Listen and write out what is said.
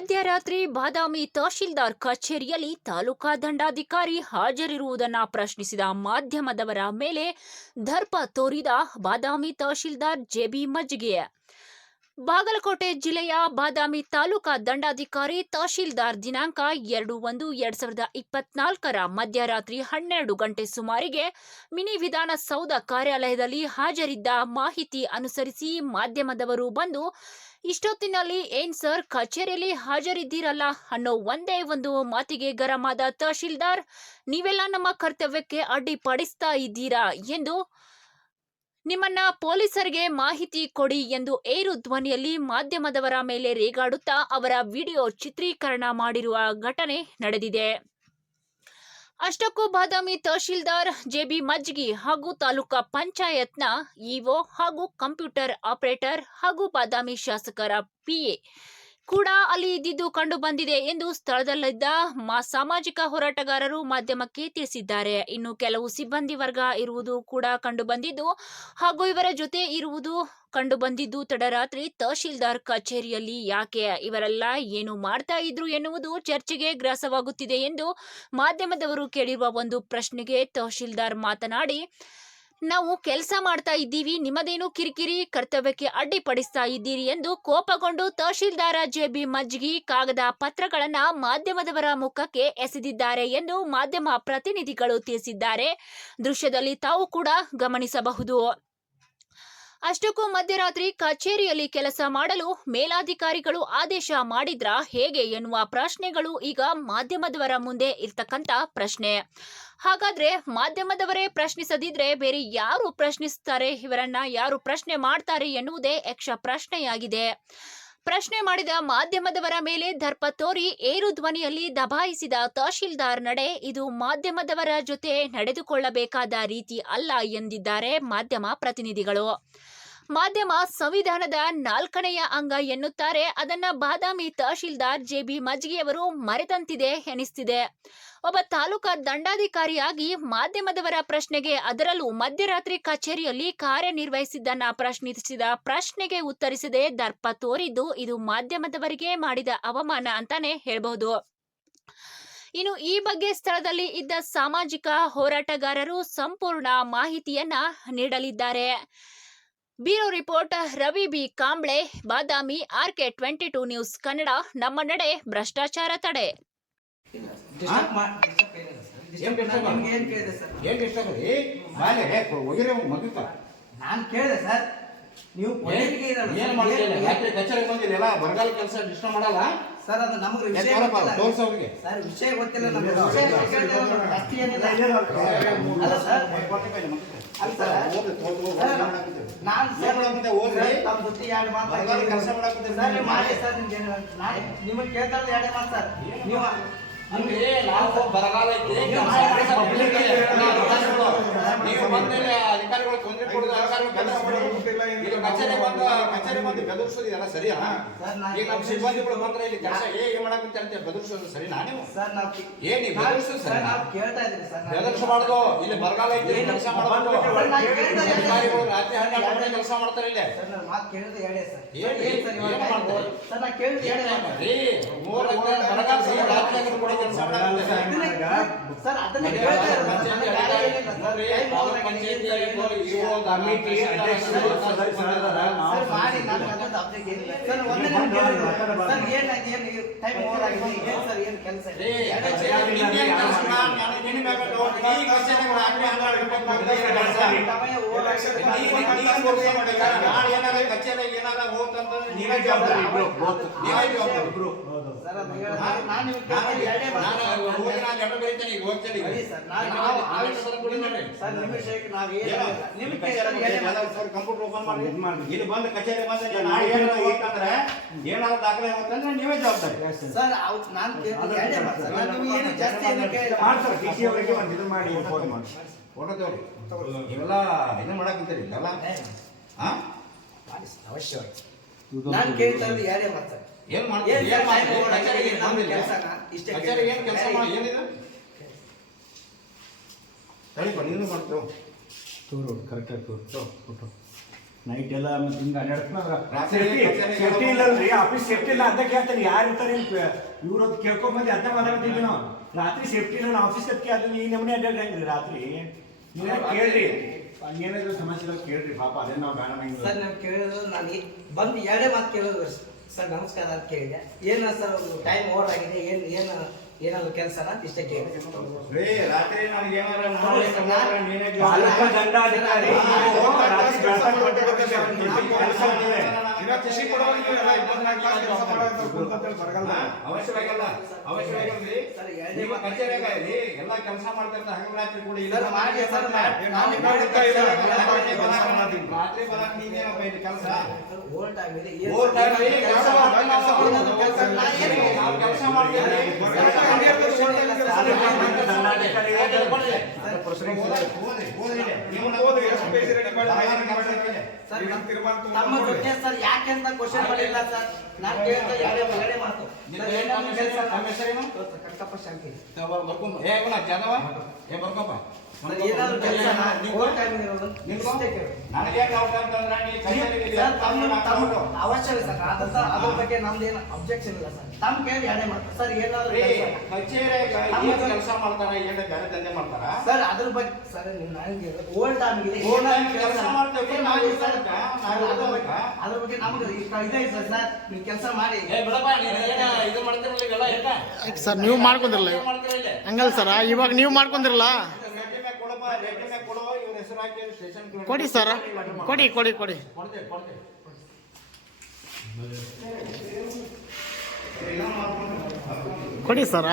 ಮಧ್ಯರಾತ್ರಿ ಬಾದಾಮಿ ತಹಶೀಲ್ದಾರ್ ಕಚೇರಿಯಲ್ಲಿ ತಾಲೂಕಾ ದಂಡಾಧಿಕಾರಿ ಹಾಜರಿರುವುದನ್ನು ಪ್ರಶ್ನಿಸಿದ ಮಾಧ್ಯಮದವರ ಮೇಲೆ ದರ್ಪ ತೋರಿದ ಬಾದಾಮಿ ತಹಶೀಲ್ದಾರ್ ಜೆಬಿ ಮಜ್ಜಿಗೆ. ಬಾಗಲಕೋಟೆ ಜಿಲ್ಲೆಯ ಬಾದಾಮಿ ತಾಲೂಕಾ ದಂಡಾಧಿಕಾರಿ ತಹಶೀಲ್ದಾರ್ ದಿನಾಂಕ 2/1/2024 ಮಧ್ಯರಾತ್ರಿ 12 ಗಂಟೆ ಸುಮಾರಿಗೆ ಮಿನಿ ವಿಧಾನಸೌಧ ಕಾರ್ಯಾಲಯದಲ್ಲಿ ಹಾಜರಿದ್ದ ಮಾಹಿತಿ ಅನುಸರಿಸಿ ಮಾಧ್ಯಮದವರು ಬಂದು, ಇಷ್ಟೊತ್ತಿನಲ್ಲಿ ಏನ್ ಸರ್ ಕಚೇರಿಯಲ್ಲಿ ಹಾಜರಿದ್ದೀರಲ್ಲ ಅನ್ನೋ ಒಂದೇ ಒಂದು ಮಾತಿಗೆ ಗರಂ ಆದ ತಹಶೀಲ್ದಾರ್, ನೀವೆಲ್ಲ ನಮ್ಮ ಕರ್ತವ್ಯಕ್ಕೆ ಅಡ್ಡಿಪಡಿಸ್ತಾ ಇದ್ದೀರಾ ಎಂದು ನಿಮ್ಮನ್ನ ಪೊಲೀಸರಿಗೆ ಮಾಹಿತಿ ಕೊಡಿ ಎಂದು ಏರು ಧ್ವನಿಯಲ್ಲಿ ಮಾಧ್ಯಮದವರ ಮೇಲೆ ರೇಗಾಡುತ್ತಾ ಅವರ ವಿಡಿಯೋ ಚಿತ್ರೀಕರಣ ಮಾಡಿರುವ ಘಟನೆ ನಡೆದಿದೆ. ಅಷ್ಟಕ್ಕೂ ಬಾದಾಮಿ ತಹಶೀಲ್ದಾರ್ ಜೆಬಿ ಮಜ್ಗಿ ಹಾಗೂ ತಾಲೂಕಾ ಪಂಚಾಯತ್ನ ಇಒ ಹಾಗೂ ಕಂಪ್ಯೂಟರ್ ಆಪರೇಟರ್ ಹಾಗೂ ಬಾದಾಮಿ ಶಾಸಕರ ಪಿಎ ಕೂಡ ಅಲ್ಲಿ ಇದ್ದಿದ್ದು ಕಂಡು ಬಂದಿದೆ ಎಂದು ಸ್ಥಳದಲ್ಲಿದ್ದ ಸಾಮಾಜಿಕ ಹೋರಾಟಗಾರರು ಮಾಧ್ಯಮಕ್ಕೆ ತಿಳಿಸಿದ್ದಾರೆ. ಇನ್ನು ಕೆಲವು ಸಿಬ್ಬಂದಿ ವರ್ಗ ಇರುವುದು ಕೂಡ ಕಂಡು ಬಂದಿದ್ದು ಹಾಗೂ ಇವರ ಜೊತೆ ಇರುವುದು ಕಂಡು ಬಂದಿದ್ದು ತಡರಾತ್ರಿ ತಹಶೀಲ್ದಾರ್ ಕಚೇರಿಯಲ್ಲಿ ಯಾಕೆ ಇವರೆಲ್ಲ ಏನು ಮಾಡ್ತಾ ಇದ್ರು ಎನ್ನುವುದು ಚರ್ಚೆಗೆ ಗ್ರಾಸವಾಗುತ್ತಿದೆ ಎಂದು ಮಾಧ್ಯಮದವರು ಕೇಳಿರುವ ಒಂದು ಪ್ರಶ್ನೆಗೆ ತಹಶೀಲ್ದಾರ್ ಮಾತನಾಡಿ, ನಾವು ಕೆಲಸ ಮಾಡ್ತಾ ಇದ್ದೀವಿ, ನಿಮ್ಮದೇನು ಕಿರಿಕಿರಿ, ಕರ್ತವ್ಯಕ್ಕೆ ಅಡ್ಡಿಪಡಿಸ್ತಾ ಇದ್ದೀರಿ ಎಂದು ಕೋಪಗೊಂಡು ತಹಶೀಲ್ದಾರ ಜೆಬಿ ಮಜ್ಗಿ ಕಾಗದ ಪತ್ರಗಳನ್ನ ಮಾಧ್ಯಮದವರ ಮುಖಕ್ಕೆ ಎಸೆದಿದ್ದಾರೆ ಎಂದು ಮಾಧ್ಯಮ ಪ್ರತಿನಿಧಿಗಳು ತಿಳಿಸಿದ್ದಾರೆ. ದೃಶ್ಯದಲ್ಲಿ ತಾವು ಕೂಡ ಗಮನಿಸಬಹುದು. ಅಷ್ಟಕ್ಕೂ ಮಧ್ಯರಾತ್ರಿ ಕಚೇರಿಯಲ್ಲಿ ಕೆಲಸ ಮಾಡಲು ಮೇಲಾಧಿಕಾರಿಗಳು ಆದೇಶ ಮಾಡಿದ್ರಾ ಹೇಗೆ ಎನ್ನುವ ಪ್ರಶ್ನೆಗಳು ಈಗ ಮಾಧ್ಯಮದವರ ಮುಂದೆ ಇರ್ತಕ್ಕಂಥ ಪ್ರಶ್ನೆ. ಹಾಗಾದ್ರೆ ಮಾಧ್ಯಮದವರೇ ಪ್ರಶ್ನಿಸದಿದ್ರೆ ಬೇರೆ ಯಾರು ಪ್ರಶ್ನಿಸುತ್ತಾರೆ, ಇವರನ್ನ ಯಾರು ಪ್ರಶ್ನೆ ಮಾಡ್ತಾರೆ ಎನ್ನುವುದೇ ಯಕ್ಷ ಪ್ರಶ್ನೆಯಾಗಿದೆ. ಪ್ರಶ್ನೆ ಮಾಡಿದ ಮಾಧ್ಯಮದವರ ಮೇಲೆ ದರ್ಪ ತೋರಿ ಏರು ಧ್ವನಿಯಲ್ಲಿ ದಬಾಯಿಸಿದ ತಹಶೀಲ್ದಾರ್ ನಡೆ ಇದು ಮಾಧ್ಯಮದವರ ಜೊತೆ ನಡೆದುಕೊಳ್ಳಬೇಕಾದ ರೀತಿ ಅಲ್ಲ ಎಂದಿದ್ದಾರೆ ಮಾಧ್ಯಮ ಪ್ರತಿನಿಧಿಗಳು. ಮಾಧ್ಯಮ ಸಂವಿಧಾನದ 4ನೆಯ ಅಂಗ ಎನ್ನುತ್ತಾರೆ. ಅದನ್ನ ಬಾದಾಮಿ ತಹಶೀಲ್ದಾರ್ ಜೆಬಿ ಮಜ್ಗಿಯವರು ಮರೆತಂತಿದೆ ಎನಿಸ್ತಿದೆ. ಒಬ್ಬ ತಾಲೂಕಾ ದಂಡಾಧಿಕಾರಿಯಾಗಿ ಮಾಧ್ಯಮದವರ ಪ್ರಶ್ನೆಗೆ, ಅದರಲ್ಲೂ ಮಧ್ಯರಾತ್ರಿ ಕಚೇರಿಯಲ್ಲಿ ಕಾರ್ಯನಿರ್ವಹಿಸಿದ್ದನ್ನ ಪ್ರಶ್ನಿಸಿದ ಪ್ರಶ್ನೆಗೆ ಉತ್ತರಿಸದೆ ದರ್ಪ ತೋರಿದ್ದು ಇದು ಮಾಧ್ಯಮದವರಿಗೆ ಮಾಡಿದ ಅವಮಾನ ಅಂತಾನೆ ಹೇಳಬಹುದು. ಇನ್ನು ಈ ಬಗ್ಗೆ ಸ್ಥಳದಲ್ಲಿ ಇದ್ದ ಸಾಮಾಜಿಕ ಹೋರಾಟಗಾರರು ಸಂಪೂರ್ಣ ಮಾಹಿತಿಯನ್ನ ನೀಡಲಿದ್ದಾರೆ. Bureau report Ravi B Kamble, Badami, RK22 news Kannada. ನಮ್ಮ ನಡೆ ಭ್ರಷ್ಟಾಚಾರ ತಡೆ. ನಾನು ಕೇಳಿದೆ ಸರ್, ನೀವು ಏನು ಮಾಡ್ತೀರಾ? ಕಚೇರಿಗೆ ಬಂದಿಲ್ಲ, ಬರಗಾಲ ಕೆಲಸ ಡಿಸ್ಟರ್ಬ್ ಮಾಡಲ್ಲ ಸರ್. ಅದು ನಮಗೆ ವಿಷಯ ಸರ್, ವಿಷಯ ಗೊತ್ತಿಲ್ಲ ನಮಗೆ. ಅಷ್ಟೇ ಏನಿಲ್ಲ ಅಲ್ಲ ಸರ್. ನಾನು ತಮ್ಮ ಜೊತೆ 2 ಮಾತು ಕೆಲಸ ಮಾಡಕ್ಕೆ ಮಾಡಿ ಸರ್. ನಿಮಗೆ ಕೇಳ್ತಾರೆ 2 ಮಾತು ಸರ್. ನೀವು ನಾವು ಬರಗಾಲ ನೀವು ಬಂದ್ಮೇಲೆ ಅಧಿಕಾರಿಗಳು ತೊಂದರೆ ಕೊಡೋದು, ಈಗ ಕಚೇರಿ ಬಂದು ಬೆದರ್ಸೋದಿಲ್ಲ ಸರಿಯಾ? ಈಗ ನಮ್ಮ ಸಿಬ್ಬಂದಿಗಳು ಬಂದ್ರೆ ಇಲ್ಲಿ ಕೆಲಸ ಹೇಗೆ ಮಾಡಕ್ಕೆ ಅಂತ ಬೆದರ್ಸೋದು ಸರಿನಾ? ನೀವು ಸರ್ ನಾವು ಏನು ಬೆದರ್ಸೋದು ಸರಿ? ನಾವು ಕೇಳ್ತಾ ಇದ್ದೀವಿ ಸರ್. ಬೆದರ್ಸಬಾರ್ದು. ಇಲ್ಲಿ ಬರಗಾಲ ಐತಿ, ಕೆಲಸ ಮಾಡಬಾರ್ದು. ಅಧಿಕಾರಿಗಳು ರಾತ್ರಿ 12 ಗಂಟೆ ಕೆಲಸ ಮಾಡ್ತಾರೆ ಇಲ್ಲಿ. ಸರ್ ನಾನು ಮಾತು ಕೇಳಿದ್ರೆ ಹೇಳಿ ಸರ್. ಏನು ಮಾಡ್ತಾರೆ ಸರ್? ನಾನು ಕೇಳಿದ್ರೆ ಹೇಳಿ ಬರಗಾಲ ರಾತ್ರಿ ಕೂಡ ಕೆಲಸ ಮಾಡಕ್ಕೆ ಸರ್. ಅದನ್ನ ಕೇಳ್ತಾ ಕಂಪ್ಯೂಟರ್ ಓಪನ್ ಮಾಡಿ ಇಲ್ಲಿ ಬಂದು ಕಚೇರಿ ಬಂದ್ರೆ ಏನಾದ್ರು ದಾಖಲೆ ಹೋಗ್ತಂದ್ರೆ ನೀವೇ ಜವಾಬ್ದಾರಿ ಸರ್. ನಾನು ಫೋಟೋ ತಗೊಳ್ಳಿ. ಇವೆಲ್ಲ ಏನು ಮಾಡಕ್ಕಂತೀರಿ ಇಲ್ಲಲ್ಲ? ಅವಶ್ಯವಾಗಿ ನಾನು ಕೇಳ್ತಾ ಇರೋದು ಯಾರೇ ಮಾಡ್ತಾರೆ. ಏನ್ ಮಾಡ್ತೀರಿ? ಕಚೇರಿಗೆ ಏನು ಕೆಲಸ ಮಾಡಿ ಏನಿದೆ ತಳಿಪ ನೀನು ಮಾಡ್ತೇವೆ. ಕರೆಕ್ಟಾಗಿ ಫೋಟೋ ನೈಟ್ ಎಲ್ಲ ಮತ್ತೆ ಹಿಂಗೆ ಅಡ್ಡಾಡ್ತಾರ ರಾತ್ರಿ ಸೇಫ್ಟಿ ಇಲ್ಲಲ್ರಿ ಆಫೀಸ್ ಸೇಫ್ಟಿ ಇಲ್ಲ ಅಂತ ಕೇಳ್ತಾರೆ ಯಾರು ಇರ್ತಾರೆ ಇವ್ರು ಅದು ಕೇಳ್ಕೊಂಬಂದು ಅಂತ ಮಾತಾಡ್ತಿದ್ವಿ ನಾವು ರಾತ್ರಿ ಸೇಫ್ಟಿ ಇಲ್ಲ ಆಫೀಸ್ ಅದಕ್ಕೆ ಅದನ್ನ ಈ ನಮೂನೆ ಅಡ್ಡಾಡ್ರಿ ರಾತ್ರಿ ನೀವೇ ಕೇಳ್ರಿ ಏನಾದ್ರು ಸಮಸ್ಯೆ ಕೇಳ್ರಿ ಪಾಪ ಅದೇ ನಾವು ಬೇಡ ನಂಗೆ ಸರ್ ನಾವು ಕೇಳಿದ್ರು ನಾನು ಬಂದು ಎರಡೇ ಮಾತು ಕೇಳಿದ್ರು ಸರ್ ನಮಸ್ಕಾರ ಅಂತ ಕೇಳಿದೆ ಏನು ಸರ್ ಟೈಮ್ ಓವರ್ ಆಗಿದೆ ಏನಾದ್ರು ಕೆಲಸ ಅಂತ ಇಷ್ಟೇ ಕೇಳಿದೆ ರಾತ್ರಿ ನನಗೆ ಏನಾರ ತಾಲೂಕಾ ದಂಡಾಧಿಕಾರಿ ನೀವು ರಾತ್ರಿ ಬೆಳತನ ಕೊಟ್ಟಿರ್ಬೇಕು. ಕೆಲಸ ಇದೆ. ಖುಷಿ ಅವಶ್ಯವಾಗಿಲ್ಲ ಅವಶ್ಯವಾಗಿಲ್ರಿ ನಿಮ್ಮ ಕಚೇರಿಯಾಗ ಇಲ್ಲಿ ಎಲ್ಲ ಕೆಲಸ ಮಾಡ್ತಿರ್ತಾರೆ ಹಗಲು ರಾತ್ರಿ ಕೂಡ ಇಲ್ಲ ಸರ್, ಮಾಡಿ ಸರ್, ರಾತ್ರಿ ಬರಕ್ ನೀವೇನಪ್ಪ ಇದು ಕೆಲಸ ಓವರ್ ಟೈಮ್ ಇದೆ ಓವರ್ ಟೈಮ್ ನಾವು ಕೆಲಸ ಮಾಡ್ತೀವಿ ತಾಲೂಕಾ ದಂಡಾಧಿಕಾರಿಗೆ ಸರ್ ನಮ್ಮ ಜೊತೆ ಸರ್ ಯಾಕೆ ಅಂತ ಕ್ವಶನ್ ಮಾಡಿಲ್ಲ ಸರ್ ನಾನು ಕೇಳಿದ ಎರಡೇ ಮಾತು ಸರ್, ಏನಾದ್ರು ಕೆಲಸ ನಮ್ಮ ಹೆಸರೇನು ಕಟ್ಟಪ್ಪ ಶಾಂತಿ ಬರ್ಕೊಂಬ ಏ ಜಾದವ ಏ ಬರ್ಕೊಂಬ ಸರ್ ಏನಾದ್ರು ಕೆಲಸ ಓವರ್ ಟೈಮ್ ಇರೋದು ಇಷ್ಟೇ ಕೇಳಿ ನನಗೆ ಡೌಟ್ ಅಂತಂದ್ರೆ ನೀ ಕಚೇರಿಗೆ ಸರ್ ತಮ್ಮ ಅವಶ್ಯಕ ಸರ್ ಅದ್ರ ಬಗ್ಗೆ ನಮ್ದೇನು ಅಬ್ಜೆಕ್ಷನ್ ಇಲ್ಲ ಸರ್ ತಮ್ಮ ಕೇಳಿ ಎರಡೇ ಮಾತು ಸರ್ ಏನಾದ್ರು ಕಚೇರಿಯಾಗ ಕೆಲಸ ಮಾಡ್ತಾರ ಏನು ಬೇರೆ ದಂಧೆ ಮಾಡ್ತಾರ ಸರ್ ಅದ್ರ ಬಗ್ಗೆ ಸರ್ ನೀವು ನನಗೆ ಓವರ್ ಟೈಮ್ ಇದೆ Overtime ಕೆಲ್ಸ ಮಾಡ್ತೇವೆ, ನಾವು ಸರ್ ನಾವು ಅದ್ರ ಬಗ್ಗೆ ನಮ್ಗೆ ಇದೆ ಸರ್ ನೀವು ಕೆಲಸ ಮಾಡಿ ಏ ಬಿಡಪ್ಪ ನೀನು ಏನ ಇದು ಮಾಡ್ತಿರಲ್ಲ ಇವೆಲ್ಲ ಏಕ ಸರ್ ನೀವು ಮಾಡ್ಕೊಂಡ್ರಲ್ಲ ಮಾಡ್ತೀರ ಇಲ್ಲಿ ಹಂಗಲ್ಲ ಸರ್ ಇವಾಗ ನೀವು ಮಾಡ್ಕೊಂಡ್ರಲ್ಲ ರೆಡ್ಡಿ ಮ್ಯಾಗ್ ಕೊಡಪ್ಪ ರೆಡ್ಡಿ ಮ್ಯಾಗ್ ಕೊಡು ಇವ್ರ ಹೆಸರು ಹಾಕಿ ಸ್ಟೇಷನ್ ಕೊಡಿ ಸರ್ ಕೊಡಿ ಕೊಡಿ ಕೊಡಿ ಕೊಡ್ತೇವೆ ಕೊಡ್ತೇವೆ ಕೊಡಿ ಸರ